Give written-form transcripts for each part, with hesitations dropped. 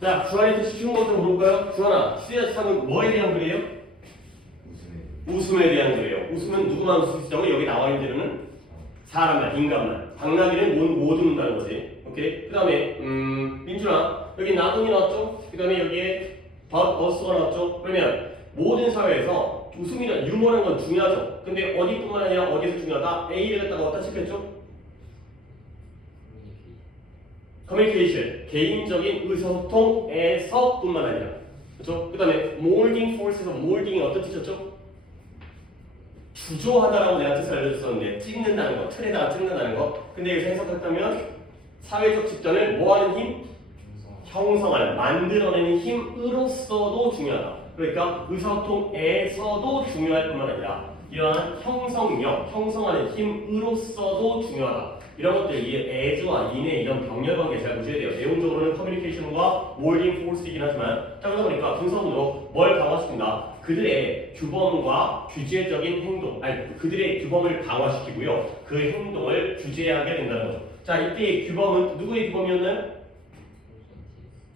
자, 주한이한테 쉬운 것 좀 물어볼까요? 주한아, CS3은 뭐에 대한 글이에요? 웃음에 대한 글이에요. 웃으면 누구만 웃을 수 있다고? 여기 나와 있는 대로는 사람만, 인간만. 당나귀는 모두 웃는다는 거지. 오케이? 그 다음에 민준아, 여기 나동이 나왔죠? 그 다음에 여기에 버스가 나왔죠? 그러면 모든 사회에서 웃음이나 유머라는 건 중요하죠. 근데 어디뿐만 아니라 어디서 중요하다? A를 갖다가 어디다 짚혔죠? 커뮤니케이션, 개인적인 의사소통에서뿐만 아니라, 그렇죠? 그 다음에 몰딩 포스에서 몰딩이 어떤 뜻이었죠? 주조하다라고 내가 뜻을 알려줬었는데 찍는다는 거, 틀에다가 찍는다는 거. 근데 여기서 해석했다면 사회적 집단을 뭐하는 힘? 형성하는, 만들어내는 힘으로서도 중요하다. 그러니까 의사소통에서도 중요할 뿐만 아니라 이러한 형성력, 형성하는 힘으로서도 중요하다. 이런 것들, 이 as와 in의 이런 병렬 관계 잘 보셔야 돼요. 내용적으로는 커뮤니케이션과 몰딩 포스이긴 하지만, 자, 그러다 보니까 분석으로 뭘 강화시킨다? 그들의 규범과 규제적인 행동, 아니, 그들의 규범을 강화시키고요. 그 행동을 규제하게 된다는 거죠. 자, 이때의 규범은 누구의 규범이었나요?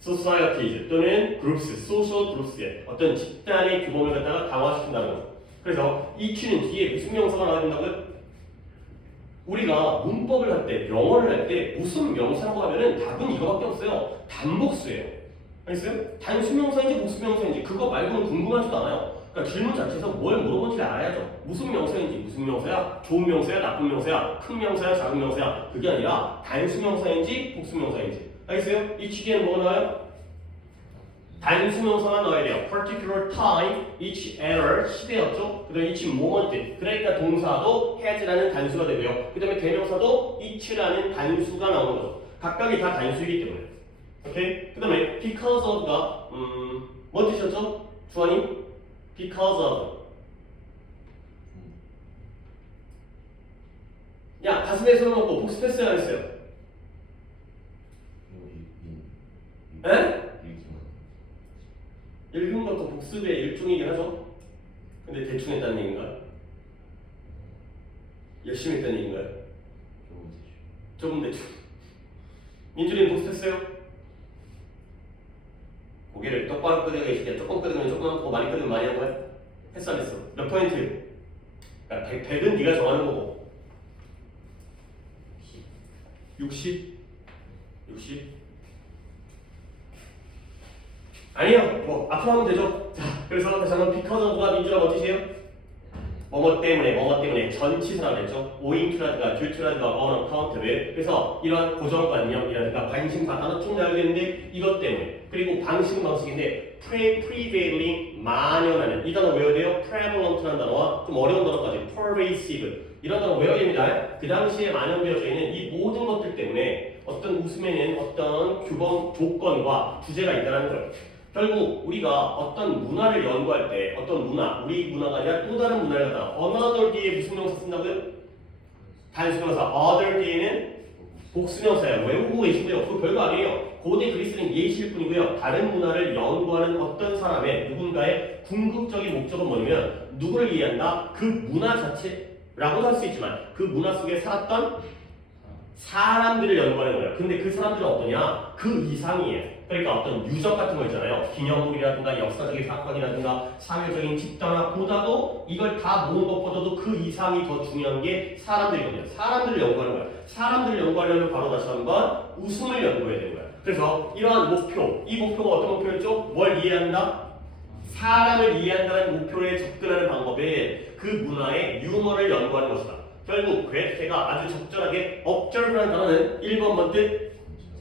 societies 또는 groups, social groups의 어떤 집단의 규범을 갖다가 강화시킨다는 거죠. 그래서 EQ는 뒤에 무슨 명사가 나와야 된다고요? 우리가 문법을 할 때, 영어를 할 때 무슨 명사라고 하면은 답은 이거밖에 없어요. 단복수예요. 알겠어요? 단수명사인지 복수명사인지 그거 말고는 궁금하지도 않아요. 그러니까 질문 자체에서 뭘 물어본지 알아야죠. 무슨 명사인지, 무슨 명사야? 좋은 명사야? 나쁜 명사야? 큰 명사야? 작은 명사야? 그게 아니라 단수명사인지 복수명사인지. 알겠어요? 이 취기에는 뭐가 나와요? 단수명사만 넣어야 돼요. particular time, each error, 시대였죠? 그 다음에 each moment, 그러니까 동사도 has라는 단수가 되고요. 그 다음에 대명사도 each라는 단수가 나오는 거죠. 각각이 다 단수이기 때문에. 오케이? 그 다음에 because of가 뭔 뜻이었죠? 주환이? because of. 야, 가슴에 손을 놓고 복습했어요, 안 했어요? 에? 읽은 것도 복습의 일종이긴 하죠. 근데 대충 했다는 얘기인가요? 열심히 했다는 얘기인가요? 조금 대충. 민준이는 복습했어요? 고개를 똑바로 끄덕여 계시게 조금 끄덕이면 조그맣고 많이 끄덕이면 많이 한 거야? 했어 안 했어? 몇 포인트? 그러니까 100은 네가 정하는 거고 60? 60? 아니요. 뭐 앞으로 하면 되죠. 자, 그래서 다시 한번 because of가 민주라고 뜻이에요? 뭐뭐 때문에 전치사라고 했죠. owing to라든가 due to라든가 on account 왜? 그래서 이런 고정관념이라든가 관심사 단어 쭉 나와야 되는데 이것 때문에. 그리고 방식은 방식인데 prevailing 만연하는 이 단어 외워야 돼요. prevalent라는 단어와 좀 어려운 단어까지 pervasive 이런 단어 외워야 됩니다. 그 당시에 만연되어져 있는 이 모든 것들 때문에 어떤 웃음에는 어떤 규범 조건과 주제가 있다는 거예요. 결국 우리가 어떤 문화를 연구할 때 어떤 문화, 우리 문화가 아니라 또 다른 문화를 갖다가 another 뒤에 무슨 명사 쓴다고요? 단수명사 other 뒤에는 복수명사예요. 외우고 계시고요. 그거 별거 아니에요. 고대 그리스는 예시일 뿐이고요. 다른 문화를 연구하는 어떤 사람의 누군가의 궁극적인 목적은 뭐냐면 누구를 이해한다? 그 문화 자체라고도 할 수 있지만 그 문화 속에 살았던 사람들을 연구하는 거예요. 근데 그 사람들은 어떠냐? 그 이상이에요. 그러니까 어떤 유적 같은 거 있잖아요. 기념물이라든가 역사적인 사건이라든가 사회적인 집단화보다도 이걸 다 모은 것보다도 그 이상이 더 중요한 게 사람들이거든요. 사람들을 연구하는 거예요. 사람들을 연구하려면 바로 다시 한번 웃음을 연구해야 되는 거예요. 그래서 이러한 목표, 이 목표가 어떤 목표였죠? 뭘 이해한다? 사람을 이해한다는 목표에 접근하는 방법에 그 문화의 유머를 연구하는 것이다. 결국 괴테가 아주 적절하게 observe라는 단어는 1번 뭔 뜻?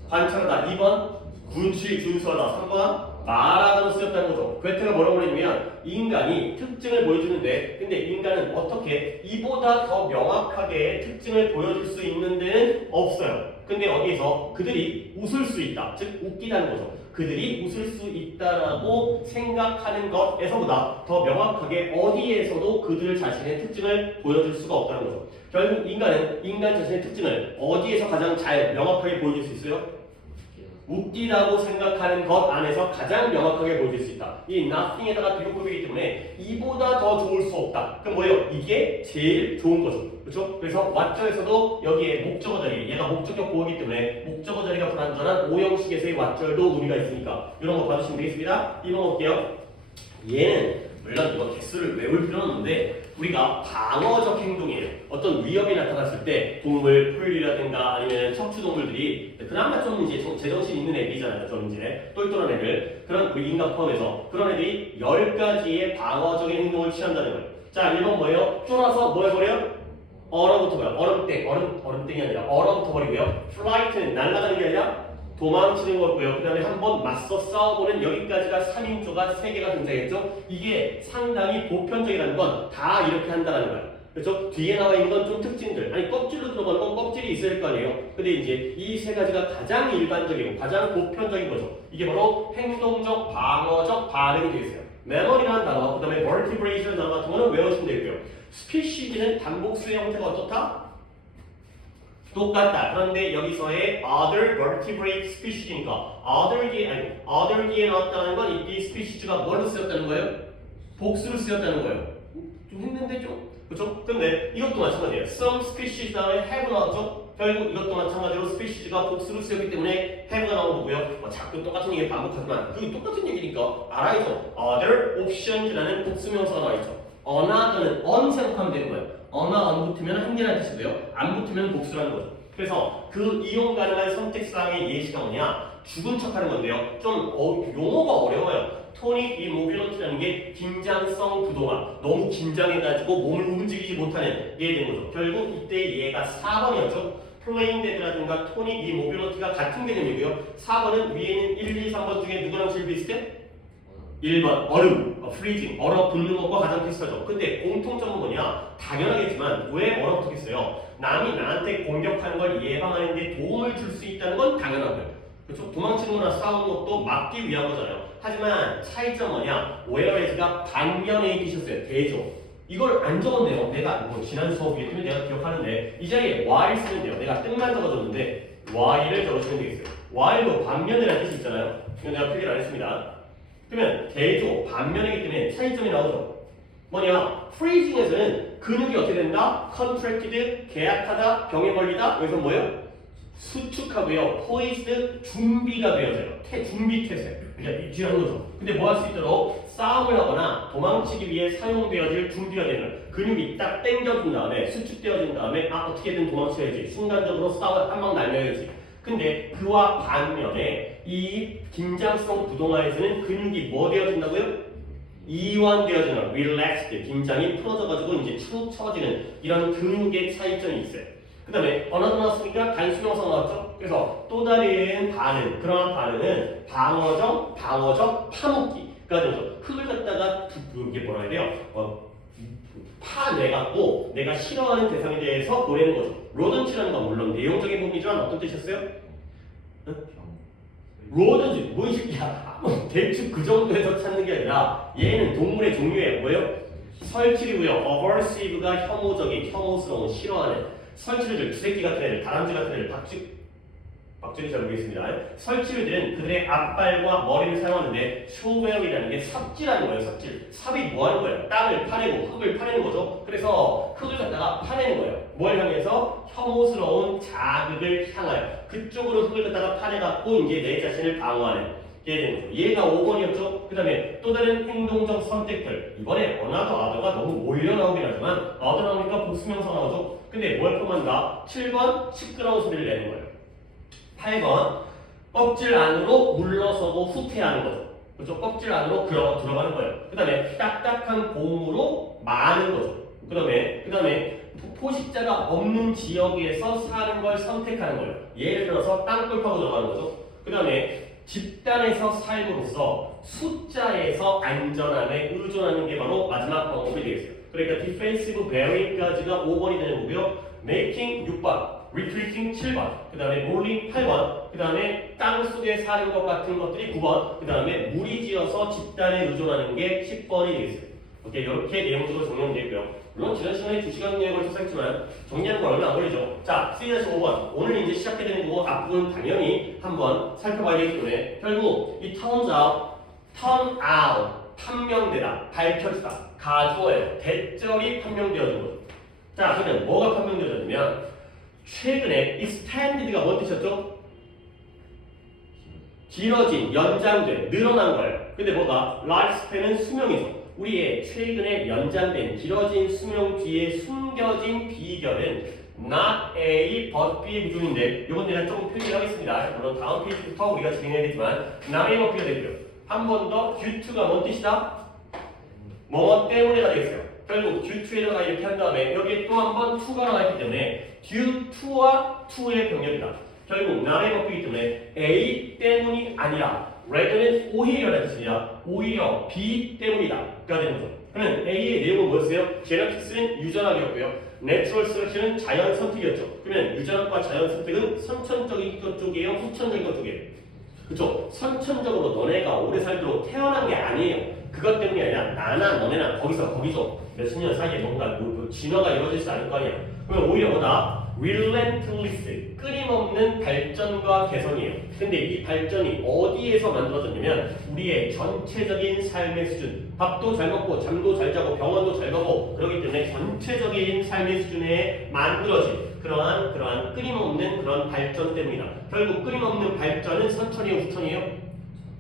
관찰하다. 2번 군취 준수하다. 3번 말하다로 쓰였다는 거죠. 괴테가 뭐라고 그랬냐면 인간이 특징을 보여주는데 근데 인간은 어떻게 이보다 더 명확하게 특징을 보여줄 수 있는 데는 없어요. 근데 어디에서 그들이 웃을 수 있다. 즉 웃기다는 거죠. 그들이 웃을 수 있다라고 생각하는 것에서보다 더 명확하게 어디에서도 그들 자신의 특징을 보여줄 수가 없다는 거죠. 결국 인간은 인간 자신의 특징을 어디에서 가장 잘 명확하게 보여줄 수 있어요? 웃기다고 생각하는 것 안에서 가장 명확하게 보여줄 수 있다. 이 nothing에다가 비교급이기 때문에 이보다 더 좋을 수 없다. 그럼 뭐예요? 이게 제일 좋은 거죠. 그렇죠? 그래서 왓절에서도 여기에 목적어 자리, 얘가 목적격 보호이기 때문에 목적어 자리가 불완전한 오형식에서의 왓절도 의미가 있으니까 이런 거 봐주시면 되겠습니다. 2번 볼게요. 얘는 물론 이거 개수를 외울 필요는 없는데 우리가 방어적 행동이에요. 어떤 위협이 나타났을 때 동물, 풀이라든가 아니면 척추동물들이 그나마 좀 이제 제정신 있는 애들이잖아요. 좀 이제 똘똘한 애들. 그런 우리 인간 포함해서 그런 애들이 10가지의 방어적인 행동을 취한다는 거예요. 자, 1번 뭐예요? 쫄아서 뭐 해버려요? 얼어붙어버려요. 얼음땡이 아니라 얼어붙어버리고요. flight는 날아가는 게 아니라 도망치는 거고요. 그 다음에 한번 맞서 싸워보는 여기까지가 3인조가 3개가 등장했죠. 이게 상당히 보편적이라는 건 다 이렇게 한다는 거예요. 그렇죠? 뒤에 나와 있는 건 좀 특징들. 아니 껍질로 들어가는 건 껍질이 있을 거 아니에요. 근데 이제 이 3가지가 가장 일반적이고 가장 보편적인 거죠. 이게 바로 행동적, 방어적 반응이 되겠어요. mammal이라는 단어, 그 다음에 vertebrate라는 단어 같은 거는 외우시면 되고요. species는 단복수의 형태가 어떻다? 똑같다. 그런데 여기서의 other vertebrate species니까 other 뒤에 나왔다는 건 이 species가 뭘로 쓰였다는 거예요? 복수로 쓰였다는 거예요. 좀 힘든데 좀? 그렇죠? 근데 이것도 마찬가지예요. some species 다음에 have 나왔죠? 결국 이것도 마찬가지로 species가 복수로 쓰였기 때문에 have가 나온 거고요. 자꾸 똑같은 얘기 반복하지만 그게 똑같은 얘기니까 알아야죠. other options라는 복수명사가 나와있죠. another는 on 생각하면 되는 거예요. 어나 안 붙으면 한 개라는 뜻이고요. 안 붙으면 복수라는 거죠. 그래서 그 이용 가능한 선택사항의 예시가 뭐냐? 죽은 척하는 건데요. 좀 용어가 어려워요. 토닉 immobility라는 게 긴장성 부동화. 너무 긴장해가지고 몸을 움직이지 못하는 게 되는 거죠. 결국 이때 얘가 4번이었죠. 플레인 데드라든가 토닉 immobility가 같은 개념이고요. 4번은 위에는 1, 2, 3번 중에 누구랑 제일 비슷해? 1번 얼음, freezing, 얼어붙는 것과 가장 비슷하죠. 근데 공통점은 뭐냐? 당연하겠지만 왜 얼어붙겠어요? 남이 나한테 공격하는 걸 예방하는 데 도움을 줄 수 있다는 건 당연하고요. 그렇죠? 도망치는 거나 싸우는 것도 막기 위한 거잖아요. 하지만 차이점 뭐냐? whereas가 반면에 있으셨어요. 대조. 이걸 안 적었네요. 내가 뭐 지난 수업이기 때문에 내가 기억하는데 이 자리에 while 쓰면 돼요. 내가 뜻만 적어줬는데 while을 적어주면 되겠어요. while도 반면이라는 뜻이 있잖아요. 이건 내가 표기를 안 했습니다. 그러면 대조, 반면이기 때문에 차이점이 나오죠. 뭐냐? freezing에서는 근육이 어떻게 된다? contracted, 계약하다, 병에 걸리다. 여기서 뭐예요? 수축하고요. poised, 준비가 되어져요. 준비 태세. 그러니까 유지하는 거죠. 근데 뭐 할 수 있도록 싸움을 하거나 도망치기 위해 사용되어질 준비가 되는 근육이 딱 당겨진 다음에 수축되어진 다음에 어떻게든 도망쳐야지. 순간적으로 싸워 한 방 날려야지. 근데 그와 반면에 이 긴장성 부동화에서는 근육이 뭐 되어진다고요? 이완되어지는 relaxed, 긴장이 풀어져가지고 이제 축 처지는 이런 근육의 차이점이 있어요. 그 다음에 언어도 나왔으니까 단수명사 나왔죠? 그래서 또 다른 반응, 그러한 반응은 방어적 파묻기가 되죠. 흙을 갖다가 이게 뭐라 해야 돼요? 파내갖고 내가 싫어하는 대상에 대해서 보내는 거죠. 로던치라는 건 물론 내용적인 부분이지만 어떤 뜻이었어요? 로던치, 뭐 이 새끼야. 대충 그 정도에서 찾는 게 아니라 얘는 동물의 종류예요. 뭐예요? 설치류고요. aversive가 혐오적인, 혐오스러운, 싫어하는 설치류들, 쥐새끼 같은 애들, 다람쥐 같은 애들, 박쥐는 잘 모르겠습니다. 설치류들은 그들의 앞발과 머리를 사용하는데 쇼웰이라는 게 삽질하는 거예요. 삽질. 삽이 뭐 하는 거예요? 땅을 파내고 흙을 파내는 거죠. 그래서 흙을 갖다가 파내는 거예요. 뭘 향해서? 혐오스러운 자극을 향하여 그쪽으로 흙을 갖다가 파내갖고 이제 내 자신을 방어하는 게 되는 거죠. 얘가 5번이었죠. 그 다음에 또 다른 행동적 선택들. 이번에 어나더 아더가 너무 몰려 나오긴 하지만 아더 나오니까 복수명사 나오죠. 근데 뭘 포함한다? 7번 시끄러운 소리를 내는 거예요. 8번 껍질 안으로 물러서고 후퇴하는 거죠. 그렇죠? 껍질 안으로 들어가는 거예요. 그 다음에 딱딱한 공으로 마는 거죠. 그 다음에 포식자가 없는 지역에서 사는 걸 선택하는 거예요. 예를 들어서 땅굴 파고 들어가는 거죠. 그 다음에 집단에서 삶으로써 숫자에서 안전함에 의존하는 게 바로 마지막 방법이 되겠어요. 그러니까 defensive barrier까지가 5번이 되는 거고요. making 6번, retreating 7번, 그 다음에 rolling 8번, 그 다음에 땅 속에 사는 것 같은 것들이 9번, 그 다음에 무리지어서 집단에 의존하는 게 10번이 되겠어요. 오케이, 이렇게 내용적으로 정리하면 되고요. 물론 지난 시간에 2시간에 걸쳐서 했지만 정리하는 건 얼마 안 걸리죠. 자, C-5번. 오늘 이제 시작해야 되는 거고 앞부분 당연히 한번 살펴봐야 되기 때문에 결국 이 turn out, 판명되다, 밝혀지다, 가주어예요. 대절이 판명되어진 거죠. 자, 그러면 뭐가 판명되어졌냐면 최근에 extended가 뭔 뜻이었죠? 길어진, 연장된, 늘어난 거예요. 근데 뭐가? lifespan은 수명이죠. 우리의 최근에 연장된, 길어진 수명 뒤에 숨겨진 비결은 not A, but B의 구조인데 이건 내가 조금 표기하겠습니다. 물론 다음 페이지부터 우리가 진행해야겠지만 not A, but B가 되고요. 한 번 더 due to가 뭔 뜻이다? 뭐뭐 때문에가 되겠어요. 결국 due to에다가 이렇게 한 다음에 여기에 또 한 번 to가 나와 있기 때문에 due to와 to의 병렬이다. 결국 not A, but B이기 때문에 A 때문이 아니라 rather는 오히려라는 뜻이야. 오히려 B 때문이다. 가 되는 거죠. 그러면 A의 내용은 뭐였어요? 제너틱스는 유전학이었고요. 내추럴 셀렉션은 자연 선택이었죠. 그러면 유전학과 자연 선택은 선천적인 것 쪽이에요? 후천적인 것 쪽이에요? 그쵸? 선천적으로 너네가 오래 살도록 태어난 게 아니에요. 그것 때문이 아니라 나나 너네나 거기서 몇십 년 사이에 뭔가 진화가 이루어지지 않을 거 아니야. 그러면 오히려 뭐다? relentless, 끊임없는 발전과 개선이에요. 근데 이 발전이 어디에서 만들어졌냐면 우리의 전체적인 삶의 수준, 밥도 잘 먹고 잠도 잘 자고 병원도 잘 가고 그렇기 때문에 전체적인 삶의 수준에 만들어진 그러한 끊임없는 그런 발전 때문이다. 결국 끊임없는 발전은 선천이에요, 후천이에요?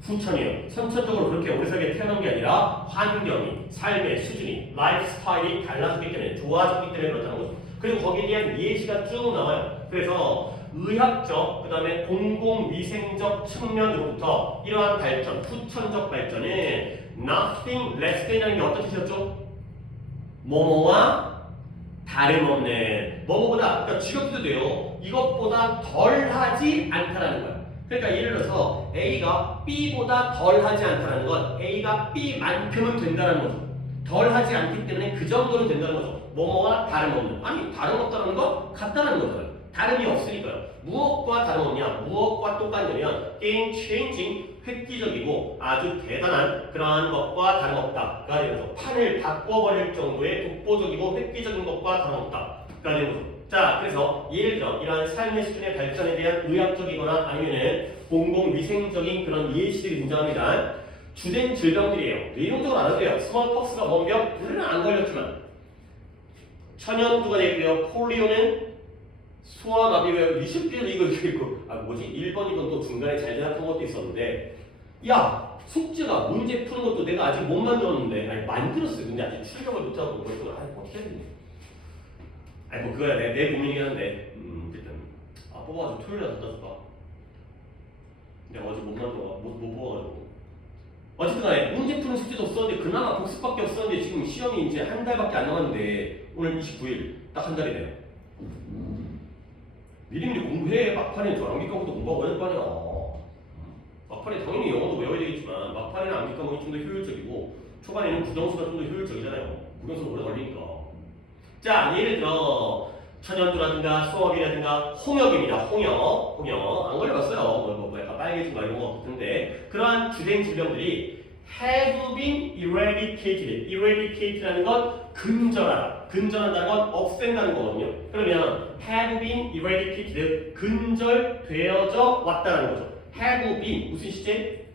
후천이에요. 선천적으로 그렇게 오래 살게 태어난 게 아니라 환경이, 삶의 수준이, 라이프 스타일이 달라졌기 때문에 좋아졌기 때문에 그렇다는 거죠. 그리고 거기에 대한 예시가 쭉 나와요. 그래서 의학적, 그 다음에 공공위생적 측면으로부터 이러한 발전, 후천적 발전은 nothing less than이라는 게 어떤 뜻이었죠? 뭐뭐와 다름없는, 뭐뭐보다, 그러니까 직업도 돼요. 이것보다 덜하지 않다라는 거야. 그러니까 예를 들어서 A가 B보다 덜하지 않다라는 건 A가 B만큼은 된다는 거죠. 덜하지 않기 때문에 그 정도는 된다는 거죠. 뭐뭐와 다름없는. 아니 다름없다는 건 같다는 거잖아요. 다름이 없으니까요. 무엇과 다름없냐? 무엇과 똑같냐면 game changing, 획기적이고 아주 대단한 그러한 것과 다름없다가 되는 거죠. 판을 바꿔버릴 정도의 독보적이고 획기적인 것과 다름없다가 되는 거죠. 자, 그래서 예를 들어 이러한 삶의 수준의 발전에 대한 의학적이거나 아니면은 공공위생적인 그런 예시들이 등장합니다. 주된 질병들이에요. 내용적으로 알아도 돼요. 스몰퍽스가 뭔 병? 우리는 안 걸렸지만 천연두가 되고요. 폴리오는 소아마비고요. 리슈피를 이거 뭐지? 1번, 2번 또 중간에 잘 대답한 것도 있었는데 야! 숙제가 문제 푸는 것도 내가 아직 못 만들었는데 아니 만들었어요. 근데 아직 출력을 못하고 뭐 이거 어떻게 해야 되니? 아니 뭐 그거야 내 고민이긴 한데 일단 뽑아가지고 토요일에 갖다 줄까? 내가 어제 못 만들어 못 뽑아가지고 어쨌든 간에 문제 푸는 숙제도 없었는데 그나마 복습밖에 없었는데 지금 시험이 이제 한 달밖에 안 남았는데 오늘 29일 딱 한 달이네요. 미리미리 공부해. 막판에 저 암기 과목도 공부하고 해야 될 거 아니야. 막판에 당연히 영어도 외워야 되겠지만 막판에는 암기 과목이 좀 더 효율적이고 초반에는 부정수가 좀 더 효율적이잖아요. 부정수는 오래 걸리니까. 자, 예를 들어 천연두라든가 수업이라든가 홍역입니다. 홍역 안 걸려봤어요. 뭐 약간 빨개진 거 이런 거 같은데 그러한 주된 질병들이 have been eradicated. eradicated라는 건 근절한다는 건 없앤다는 거거든요. 그러면 have been eradicated 근절되어져 왔다는 거죠. have been 무슨 시제?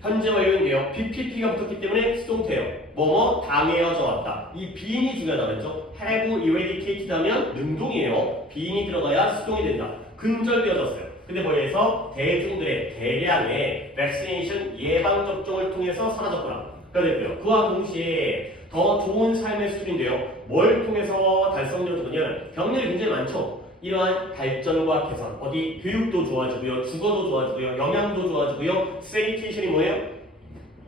현재 완료인데요. BPP가 붙었기 때문에 수동태예요. 뭐뭐 당해어져 왔다. 이 being이 중요하다고 했죠. have eradicated 하면 능동이에요. being이 들어가야 수동이 된다. 근절되어졌어요. 근데 뭐에서 대중들의 대량의 vaccination 예방접종을 통해서 사라졌구나. 그랬고요. 그와 동시에 더 좋은 삶의 수준인데요. 뭘 통해서 달성되었냐면 병렬이 굉장히 많죠. 이러한 발전과 개선, 어디 교육도 좋아지고요, 주거도 좋아지고요, 영양도 좋아지고요, 세니테이션이 뭐예요?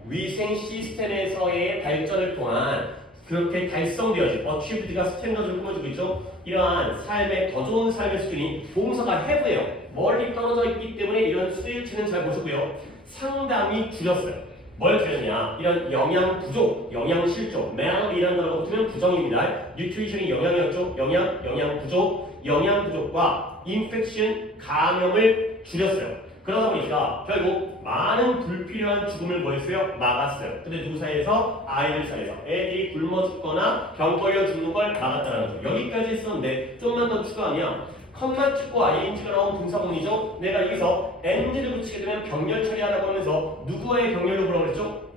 위생 시스템에서의 발전을 통한 그렇게 달성되어진 어치브드가 스탠더드를 꾸며주고 있죠. 이러한 삶의 더 좋은 삶의 수준이 동사가 have예요. 멀리 떨어져 있기 때문에 이런 수일치는 잘 보시고요. 상당히 줄였어요. 뭘 줄였냐? 이런 영양 부족, 영양 실조, mal이라는 거라고 붙으면 부정입니다. 뉴트리션이 영양이었죠. 영양 부족, 영양 부족과 infection, 감염을 줄였어요. 그러다 보니까 결국 많은 불필요한 죽음을 뭐했어요? 막았어요. 근데 누구 사이에서? 아이들 사이에서. 애들이 굶어 죽거나 병 걸려 죽는 걸 막았다는 거죠. 여기까지 했었는데 좀만 더 추가하면 컴마 찍고 ing가 나온 분사구문이죠. 내가 여기서 and를 붙이게 되면 병렬 처리하라고 하면서 누구와의 병렬로 뭐라고 그랬죠?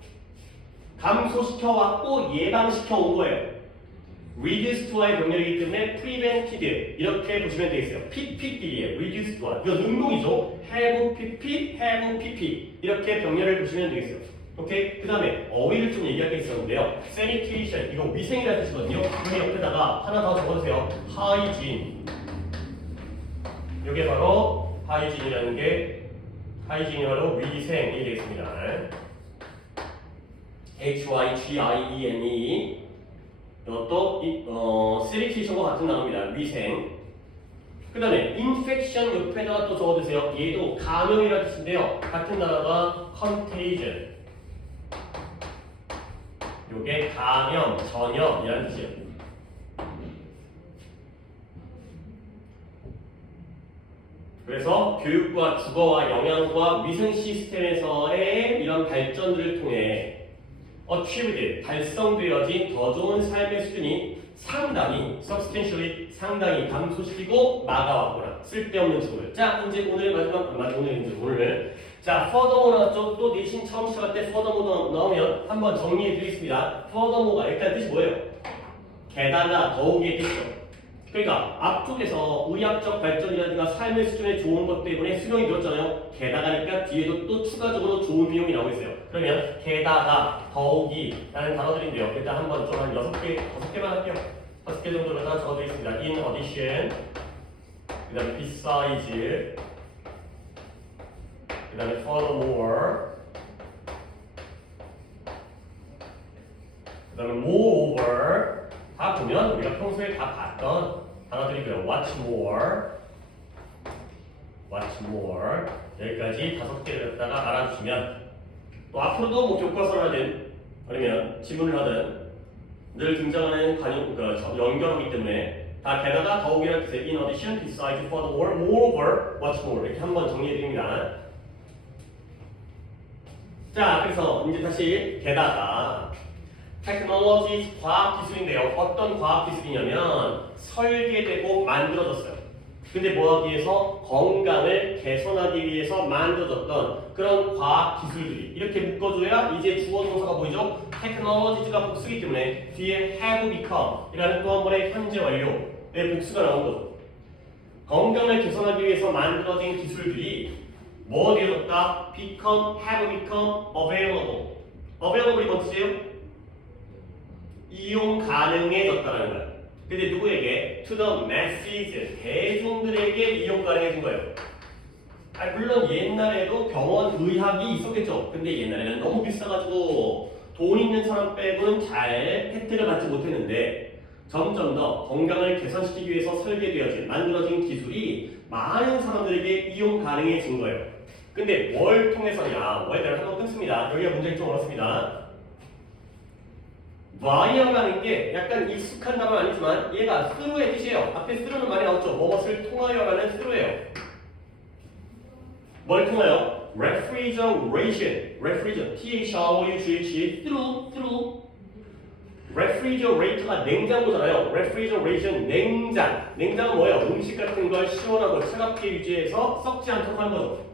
감소시켜 왔고 예방시켜 온 거예요. reduced와의 병렬이기 때문에 prevented 이렇게 보시면 되겠어요. pp끼리의 reduced와 이거 능동이죠. have pp, have pp 이렇게 병렬을 보시면 되겠어요. 오케이? 그 다음에 어휘를 좀 얘기할 게 있었는데요. sanitation 이거 위생이라는 뜻이거든요. 여기 옆에다가 하나 더 적어주세요. hygiene 이게 바로 hygiene이라는 게 hygiene이 바로 위생이 되겠습니다. hygiene 이것도 sanitation과 같은 단어입니다. 위생. 그 다음에 infection 옆에다가 또 적어주세요. 얘도 감염이라는 뜻인데요. 같은 단어가 contagion. 요게 감염, 전염이라는 뜻이에요. 그래서 교육과 주거와 영양과 위생 시스템에서의 이런 발전들을 통해 achieved, 달성되어진 더 좋은 삶의 수준이 상당히 substantially 상당히 감소시키고 막아왔구나. 쓸데없는 죽음을. 자, 이제 오늘 오늘 자, furthermore 나왔죠? 또 내신 처음 시작할 때 furthermore 나오면 한번 정리해 드리겠습니다. furthermore가 일단 뜻이 뭐예요? 게다가 더욱의 뜻이죠. 그러니까 앞쪽에서 의학적 발전이라든가 삶의 수준의 좋은 것 때문에 수명이 늘었잖아요. 게다가니까 뒤에도 또 추가적으로 좋은 비용이 나오고 있어요. 그러면 게다가 더욱이 라는 단어들인데요. 일단 한번 좀 한 6개만 할게요. 5개 정도를 다 적어드리겠습니다. in addition, 그 다음에 besides, 그 다음에 furthermore, 그 다음에 moreover. 다 보면 우리가 평소에 다 봤던 단어들이고요. What's more 여기까지 5개를 갖다가 알아주시면 또 앞으로도 뭐 교과서를 하든 아니면 지문을 하든 늘 등장하는 연결어기 때문에 다 게다가 더욱이라는 뜻의 in addition, besides, furthermore, moreover, what's more 이렇게 한번 정리해드립니다. 자, 그래서 이제 다시 게다가 테크놀로지 과학기술인데요. 어떤 과학기술이냐면 설계되고 만들어졌어요. 근데 뭐 하기 위해서? 건강을 개선하기 위해서 만들어졌던 그런 과학기술들이 이렇게 묶어줘야 이제 주어 동사가 보이죠? 테크놀로지가 복수기 때문에 뒤에 have become 이라는 또 한 번의 현재 완료의 복수가 나온 거죠. 건강을 개선하기 위해서 만들어진 기술들이 뭐 되어졌다? become, have become available. available이 뭔 뜻이에요? 이용 가능해졌다는 거야. 근데 누구에게? To the masses, 대중들에게 이용 가능해진 거예요. 물론 옛날에도 병원 의학이 있었겠죠. 근데 옛날에는 너무 비싸가지고 돈 있는 사람 빼고는 잘 혜택을 받지 못했는데 점점 더 건강을 개선시키기 위해서 설계되어진, 만들어진 기술이 많은 사람들에게 이용 가능해진 거예요. 근데 뭘 통해서냐? 뭐에 대한 한번 끊습니다. 여기가 문제가 좀 어렵습니다. via라는 게 약간 익숙한 단어는 아니지만 얘가 through의 뜻이에요. 앞에 through는 많이 나왔죠. 무엇을 통하여라는 through예요. 뭘 통하여? refrigeration, T-H-R-O-U-G-H, through. refrigerate가 냉장고잖아요. refrigeration, 냉장. 냉장은 뭐예요? 음식 같은 걸 시원하고 차갑게 유지해서 썩지 않도록 하는 거죠.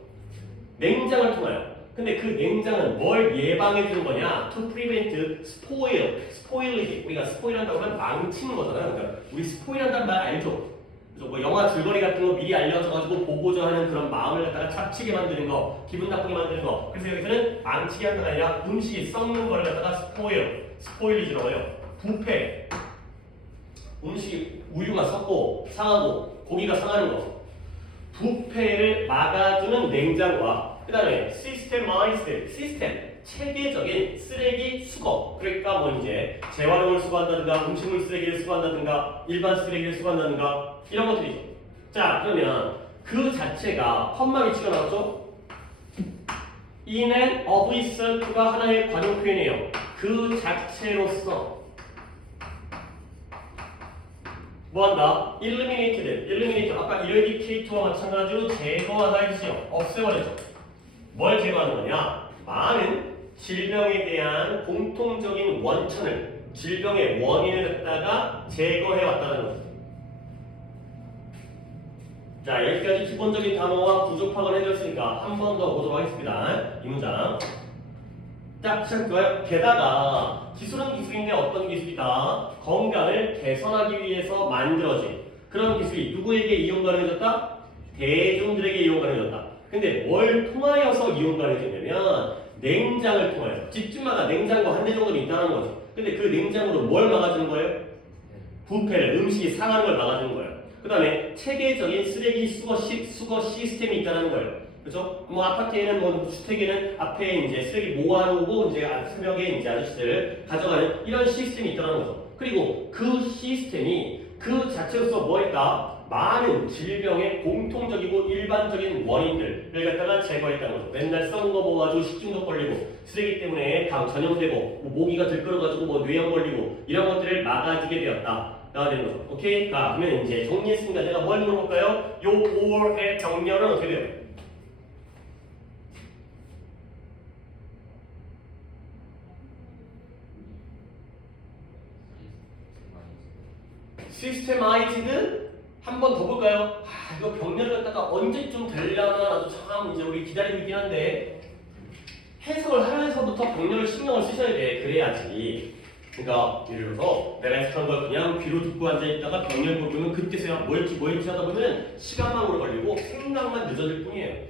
냉장을 통하여. 근데 그 냉장은 뭘 예방해 주는 거냐? To prevent spoilage. 우리가 spoil 한다고 하면 망치는 거잖아요. 그러니까 우리 spoil 한다는 말 알죠? 그래서 뭐 영화 줄거리 같은 거 미리 알려줘가지고 보고자 하는 그런 마음을 갖다가 잡치게 만드는 거, 기분 나쁘게 만드는 거. 그래서 여기서는 망치게 한다가 아니라 음식이 썩는 거를 갖다가 스포일리지라고 해요. 부패. 음식이 우유가 썩고 상하고 고기가 상하는 거. 부패를 막아주는 냉장과 그 다음에 시스템, 체계적인 쓰레기 수거. 그러니까 뭐 이제 재활용을 수거한다든가 음식물 쓰레기를 수거한다든가 일반 쓰레기를 수거한다든가 이런 것들이죠. 자, 그러면 그 자체가 컴마 위치가 나왔죠? in and of itself가 하나의 관용 표현이에요. 그 자체로서 뭐한다? eliminate 아까 eradicate와 마찬가지로 제거하다 했어요. 없애버리죠. 뭘 제거하는 거냐? 많은 질병에 대한 공통적인 원천을, 질병의 원인을 갖다가 제거해 왔다는 거죠. 자, 여기까지 기본적인 단어와 구조 파악을 해줬으니까 한 번 더 보도록 하겠습니다. 이 문장. 자, 시작할까요? 게다가 기술은 기술인데 어떤 기술이다? 건강을 개선하기 위해서 만들어진 그런 기술이 누구에게 이용 가능해졌다? 대중들에게 이용 가능해졌다. 근데 뭘 통하여서 이용 가능해졌냐면 냉장을 통하여서 집집마다 냉장고 한 대 정도는 있다는 거죠. 근데 그 냉장고로 뭘 막아주는 거예요? 부패를, 음식이 상하는 걸 막아주는 거예요. 그 다음에 체계적인 쓰레기 수거 시스템이 있다는 거예요. 그렇죠? 뭐 아파트에는 뭐 주택에는 앞에 이제 쓰레기 모아놓고 이제 새벽에 이제 아저씨들 가져가는 이런 시스템이 있다는 거죠. 그리고 그 시스템이 그 자체로서 뭐 했다? 많은 질병의 공통적이고 일반적인 원인들을 갖다가 제거했다는 거죠. 맨날 썩은 거 먹어가지고 식중독 걸리고 쓰레기 때문에 강 전염되고 뭐 모기가 들끓어가지고 뭐 뇌염 걸리고 이런 것들을 막아주게 되었다. 가 되는 거죠. 오케이? 자, 그러면 이제 정리했으니까 내가 뭘 물어볼까요? 요 5월의 정렬은 어떻게 돼요? 시스테마이즈드 한 번 더 볼까요? 아, 이거 병렬을 갖다가 언제쯤 되려나 나도 참 이제 우리 기다리고 있긴 한데 해석을 하면서부터 병렬을 신경을 쓰셔야 돼. 그래야지. 그러니까 예를 들어서 내가 해석한 걸 그냥 귀로 듣고 앉아있다가 병렬 보면 그때서야 뭐였지 하다 보면 시간만 오래 걸리고 생각만 늦어질 뿐이에요.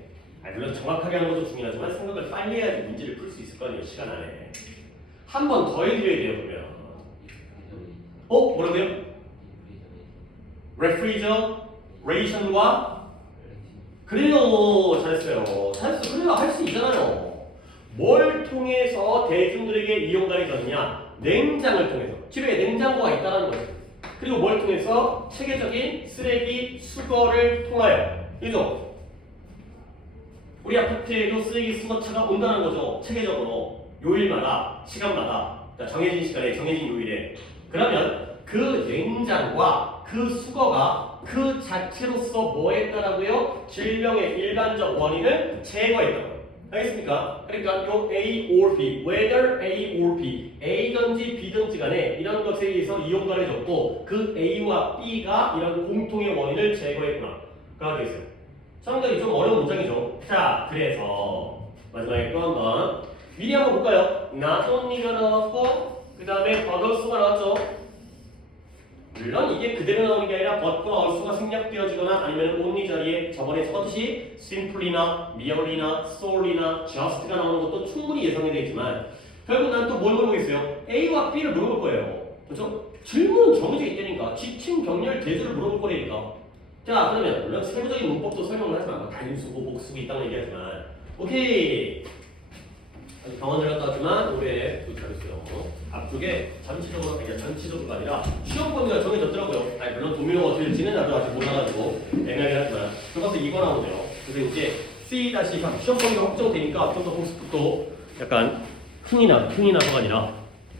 물론 정확하게 하는 것도 중요하지만 생각을 빨리 해야지 문제를 풀 수 있을 거 아니에요. 시간 안에. 한 번 더 해드려야 돼요. 그러면 뭐라고요? 레프리저레이션과 그래요. 잘했어요. 그래요. 할 수 있잖아요. 뭘 통해서 대중들에게 이용 가능해졌느냐? 냉장을 통해서. 집에 냉장고가 있다는 거죠. 그리고 뭘 통해서? 체계적인 쓰레기 수거를 통하여. 그죠? 우리 아파트에도 쓰레기 수거차가 온다는 거죠. 체계적으로. 요일마다, 시간마다. 정해진 시간에, 정해진 요일에. 그러면 그 냉장과 그 수거가 그 자체로서 뭐 했다라고요? 질병의 일반적 원인을 제거했다고요. 알겠습니까? 그러니까 요 A or B, whether A or B, A든지 B든지 간에 이런 것에 의해서 이용 가능해졌고 그 A와 B가 이런 공통의 원인을 제거했구나. 그렇게 되겠어요. 상당히 좀 어려운 문장이죠. 자, 그래서 마지막에 또 한번 미리 한번 볼까요? not only가 나왔고 그 다음에 but also가 나왔죠. 물론 이게 그대로 나오는 게 아니라 but과 also가 생략되어지거나 아니면 only 자리에 저번에 적었듯이 simply나 merely나 solely나 just가 나오는 것도 충분히 예상이 되지만 결국 난 또 뭘 물어보겠어요? A와 B를 물어볼 거예요. 그렇죠? 질문은 정해져 있다니까. 지침, 병렬, 대조를 물어볼 거니까. 자, 그러면 물론 세부적인 문법도 설명을 하지만 뭐 단수고 복수고 있다고 얘기하지만 오케이. 병원을 갔다 왔지만 올해 잘했어요. 앞쪽에 전체적으로가 아니라 시험 범위가 정해졌더라고요. 물론 도미노가 어떻게 될지는 나도 아직 몰라가지고 애매하긴 하지만 그래서 이거 나오네요. 그래서 이제 C-3 시험 범위가 확정되니까 좀 더 복습도 약간 흥이 나서가 아니라